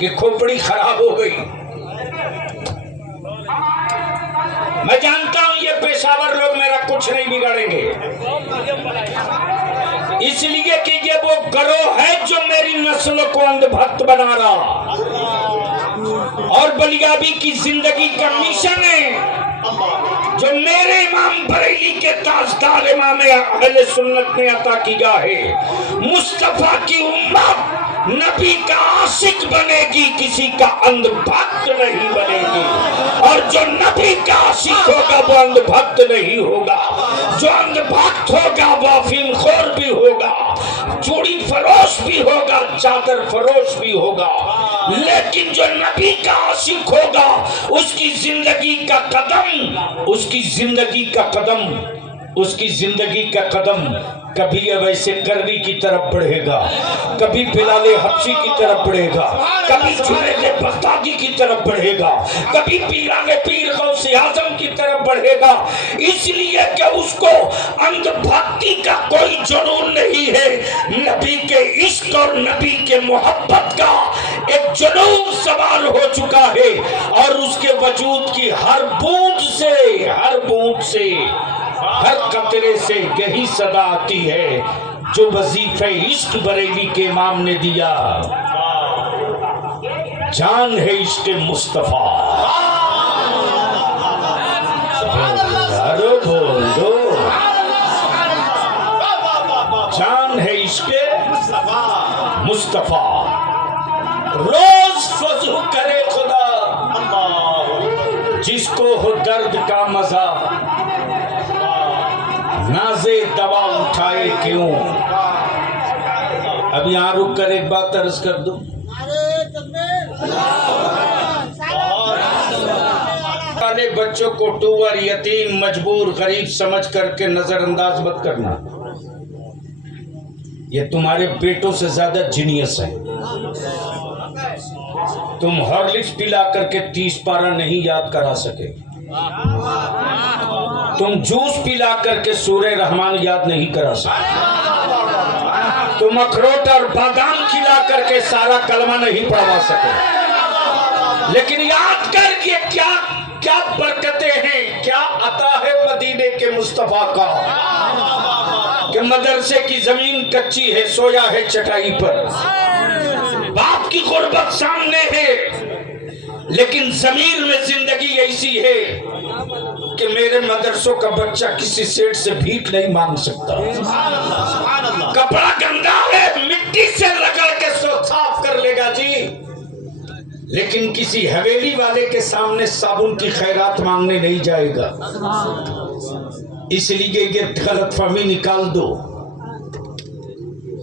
कि खोपड़ी खराब हो गई। मैं जानता हूं ये पेशावर लोग मेरा कुछ नहीं बिगाड़ेंगे, इसलिए कि ये वो गरोह है जो मेरी नस्लों को अंधभक्त बना रहा और बलियाबी की जिंदगी का मिशन है जो मेरे इमाम बरेली के ताजदार इमाम अहले सुन्नत ने अता किया है। मुस्तफा की उम्मत नबी का आशिक बनेगी, किसी का अंधभक्त नहीं बनेगी। और जो नबी का आशिक होगा वो अंधभक्त नहीं होगा, जो अंधभक्त होगा वो अफीम खोर भी होगा, चूड़ी फरोश भी होगा, चादर फरोश भी होगा। लेकिन जो नबी का आशिक होगा उसकी जिंदगी का कदम कभी वैसे करनी की तरफ बढ़ेगा, कभी बिलाले हबशी की तरफ बढ़ेगा, कभी जुनैद बगदादी की तरफ बढ़ेगा, कभी पीराने पीर गौसे आजम की तरफ बढ़ेगा। इसलिए कि उसको अंधभक्ति का कोई जुनून नहीं है, नबी के इश्क और नबी के मोहब्बत का एक जुनून सवार हो चुका है। और उसके वजूद की हर बूंद से हर कतरे से यही सदा आती है जो वजीफे इश्क बरेली के इमाम ने दिया। जान है इश्क मुस्तफा, बोल दो, जान है इश्क मुस्तफा। रोज फजू करे खुदा जिसको हो दर्द का मजा, नाज़े दवा उठाए क्यों। अब यहाँ रुक कर एक बात अर्ज कर दूं, वाले बच्चों को टूवर, यतीम, मजबूर, गरीब समझ करके नजरअंदाज मत करना। ये तुम्हारे बेटों से ज्यादा जीनियस है। तुम हॉर्लिक्स पिला करके 30 पारा नहीं याद करा सके, तुम जूस पिला करके सूरे रहमान याद नहीं करा सके, तुम अखरोट और बादाम खिला करके सारा कलमा नहीं पढ़वा सके। लेकिन याद करके क्या क्या बरकतें हैं, क्या अता है मदीने के मुस्तफा का, कि मदरसे की जमीन कच्ची है, सोया है चटाई पर, बाप की गुर्बत सामने है, लेकिन जमीर में जिंदगी ऐसी है कि मेरे मदरसों का बच्चा किसी सेठ से भीख नहीं मांग सकता। कपड़ा गंदा है, मिट्टी से रगड़ के साफ कर लेगा जी, लेकिन किसी हवेली वाले के सामने साबुन की खैरात मांगने नहीं जाएगा। इसलिए ये गलतफहमी निकाल दो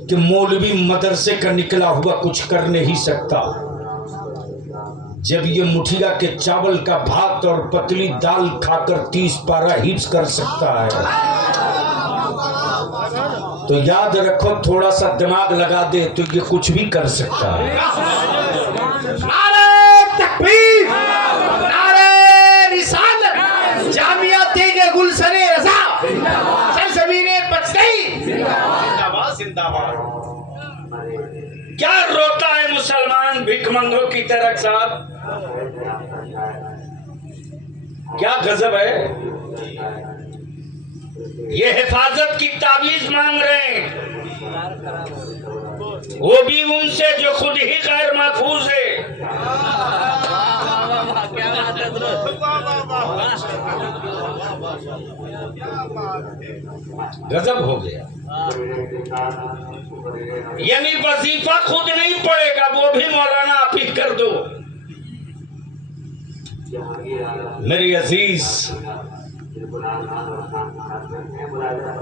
कि मौलवी मदरसे का निकला हुआ कुछ कर नहीं सकता। जब ये मुठिया के चावल का भात और पतली दाल खाकर 30 पारा हिफ्ज कर सकता है, तो याद रखो थोड़ा सा दिमाग लगा दे तो ये कुछ भी कर सकता है। नारे तकबीर, नारे रिसालत, जामिया तेगे गुलशने रज़ा, सरज़मीने पचतई, जिंदाबाद जिंदाबाद। क्या रोता है मुसलमान भिखमंगों की तरह साहब, क्या गजब है। ये हिफाजत की ताबीज मांग रहे हैं, वो भी उनसे जो खुद ही गैर महफूज है। गजब हो गया। यानी वजीफा खुद नहीं पड़ेगा, वो भी मौलाना आप ही कर दो। मेरे अजीज,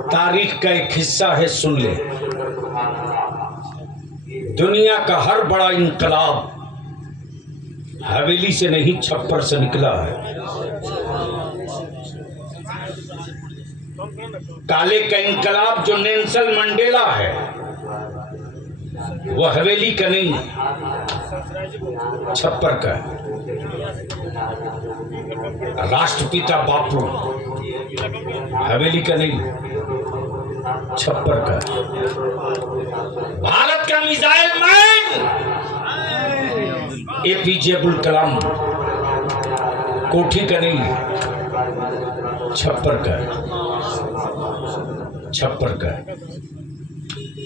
तारीख का एक हिस्सा है, सुन ले। दुनिया का हर बड़ा इंकलाब हवेली से नहीं छप्पर से निकला है। काले का इंकलाब जो नेल्सन मंडेला है वो हवेली का नहीं, छप्पर का है। राष्ट्रपिता बापू हवेली का नहीं, छप्पर का। भारत का missile man APJ Abdul Kalam कोठी का नहीं, छप्पर का, छप्पर का।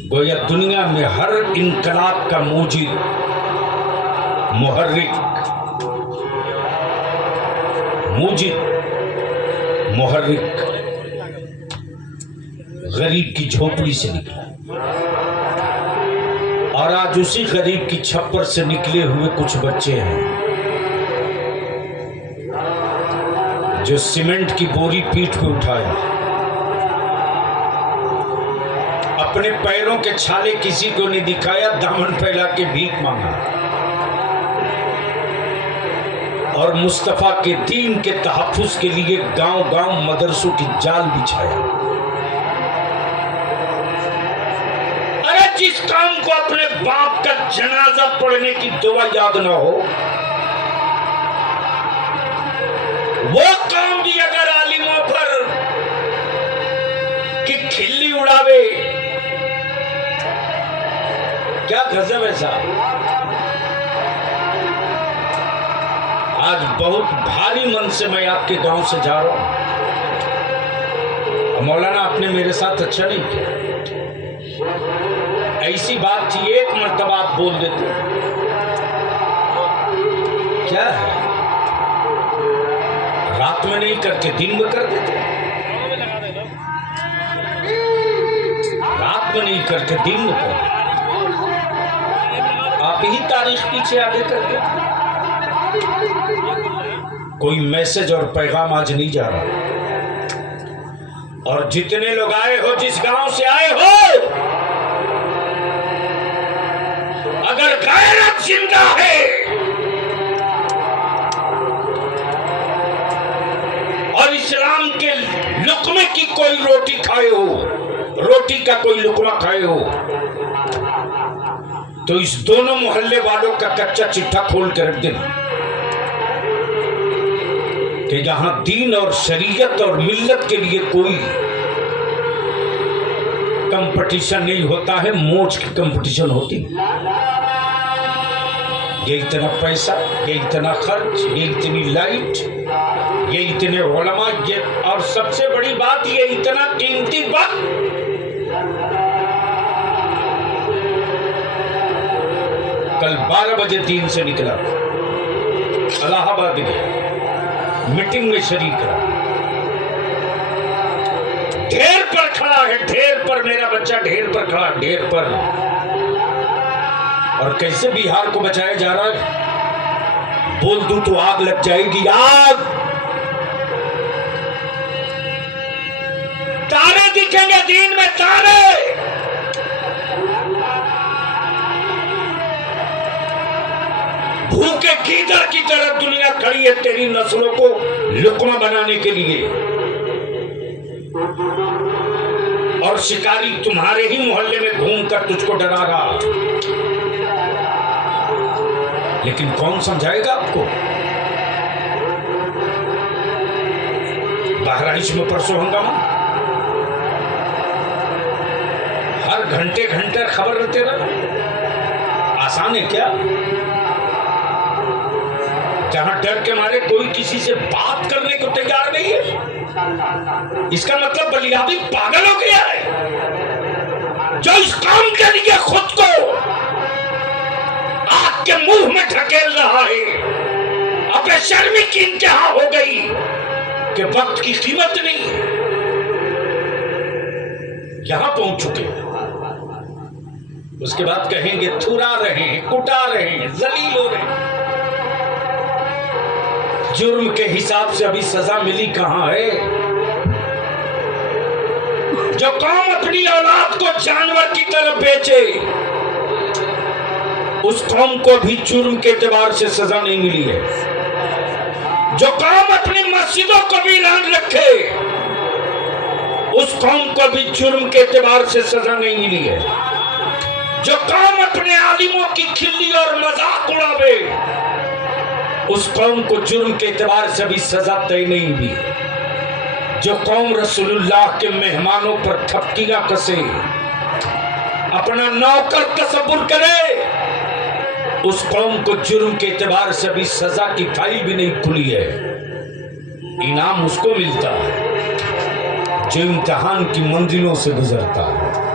गोया दुनिया में हर इनकलाब का मूजिब, मुहर्रिक, मूजिब, मुहर्रिक गरीब की झोपड़ी से निकला, और आज उसी गरीब की छप्पर से निकले हुए कुछ बच्चे हैं जो सीमेंट की बोरी पीठ पे उठाए, अपने पैरों के छाले किसी को नहीं दिखाया, दामन फैला के भीख मांगा, और मुस्तफा के दीन के तहफ्फुज के लिए गांव-गांव मदरसों की जाल बिछाया। अरे जिस काम को अपने बाप का जनाजा पढ़ने की दुआ याद ना हो, वो काम भी अगर आलिमों पर की खिल्ली उड़ावे, क्या गजब है साहब। आज बहुत भारी मन से मैं आपके गांव से जा रहा हूं। मौलाना आपने मेरे साथ अच्छा नहीं किया, ऐसी बात थी एक मर्तबा आप बोल देते, क्या है रात में नहीं करके दिन में कर देते, रात में नहीं करके दिन में कर देते, आप ही तारीख पीछे आगे कर देते। कोई मैसेज और पैगाम आज नहीं जा रहा, और जितने लोग आए हो, जिस गांव से आए हो, अगर गैरत जिंदा है और इस्लाम के लुकमे की कोई रोटी खाए हो, रोटी का कोई लुकमा खाए हो, तो इस दोनों मोहल्ले वालों का कच्चा चिट्ठा खोल कर रख देना कि जहां दीन और शरीयत और मिल्लत के लिए कोई कंपटीशन नहीं होता है, मोच की कंपटीशन होती। ये इतना पैसा, ये इतना खर्च, ये इतनी लाइट, ये इतने उलमा, ये, और सबसे बड़ी बात ये इतना कीमती वक्त। कल 12 बजे 3 से निकला, इलाहाबाद गया, मीटिंग में शरीक रहा, ढेर पर खड़ा है, ढेर पर मेरा बच्चा ढेर पर खड़ा, ढेर पर। और कैसे बिहार को बचाया जा रहा है, बोल दूं तो आग लग जाएगी, आग। तारे दिखेंगे दिन में, तारे। भूखे गीदड़ की तरह दुनिया खड़ी है तेरी नस्लों को लुकमा बनाने के लिए, और शिकारी तुम्हारे ही मोहल्ले में घूमकर तुझको डरा रहा। लेकिन कौन समझाएगा आपको? बहराइच में परसों हंगामा, हर घंटे घंटे खबर रहते रहे, आसान है क्या? जहां डर के मारे कोई किसी से बात करने को तैयार नहीं है, इसका मतलब बलियाबी पागल हो गया है, जो इस काम के लिए खुद को आग के मुंह में ढकेल रहा है। अब शर्मी की इंतहा हो गई कि वक्त की कीमत नहीं है। यहां पहुंच चुके हैं, उसके बाद कहेंगे थुरा रहे हैं, कुटा रहे हैं, जलील हो रहे हैं। जुर्म के हिसाब से अभी सजा मिली कहां है? जो कौम अपनी औलाद को जानवर की तरह बेचे, उस कौम को भी जुर्म के एतबार से सजा नहीं मिली है। जो कौम अपनी मस्जिदों को भी वीरान रखे, उस कौम को भी जुर्म के एतबार से सजा नहीं मिली है। जो कौम अपने आलिमों की खिल्ली और मजाक उड़ावे, उस कौम को जुर्म के एतबार से भी सजा तय नहीं हुई। जो कौम रसूलुल्लाह के मेहमानों पर थपकियां कसे, अपना नौकर तसव्वुर करे उस कौम को जुर्म के एतबार से भी सजा की फाइल भी नहीं खुली है। इनाम उसको मिलता है जो इम्तिहान की मंजिलों से गुजरता है।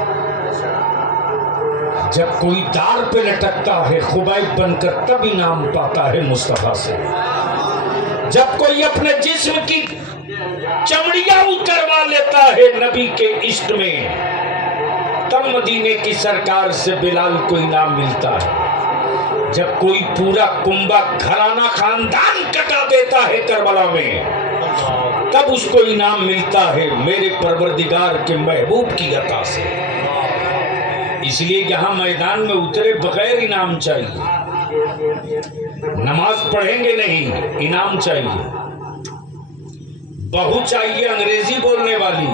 जब कोई दार पे लटकता है खुबाइब बनकर तब इनाम पाता है मुस्तफा से। जब कोई अपने जिस्म की चमड़ियां उतरवा लेता है नबी के इश्क में, तब मदीने की सरकार से बिलाल को इनाम मिलता है। जब कोई पूरा कुंबा घराना खानदान कटा देता है करबला में, तब उसको इनाम मिलता है मेरे परवरदिगार के महबूब की अता से। इसलिए यहां मैदान में उतरे बगैर इनाम चाहिए। नमाज पढ़ेंगे नहीं, इनाम चाहिए। बहू चाहिए अंग्रेजी बोलने वाली,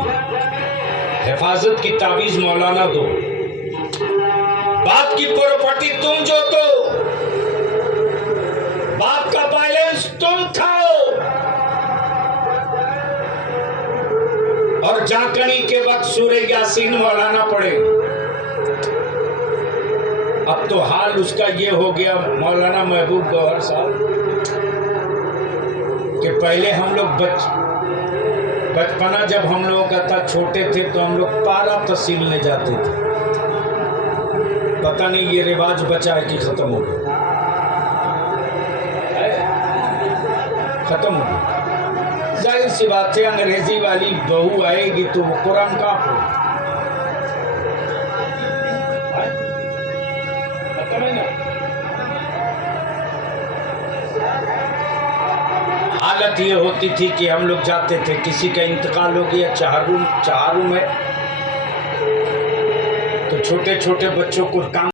हिफाजत की तावीज मौलाना दो। बाप की प्रॉपर्टी तुम जोतो, बाप का बैलेंस तुम खाओ, और जाकनी के वक्त सूरह यासीन मौलाना पढ़े। अब तो हाल उसका ये हो गया मौलाना महबूब गौहर साहब कि पहले हम लोग बचपना जब हम लोगों का था, छोटे थे तो हम लोग पारा तहसीलने जाते थे। पता नहीं ये रिवाज बचा है कि खत्म हो गया। खत्म हो गया। जाहिर सी बात है अंग्रेजी वाली बहू आएगी तो वो कुरान का हालत ये होती थी कि हम लोग जाते थे, किसी का इंतकाल हो गया चाहरू में, तो छोटे छोटे बच्चों को काम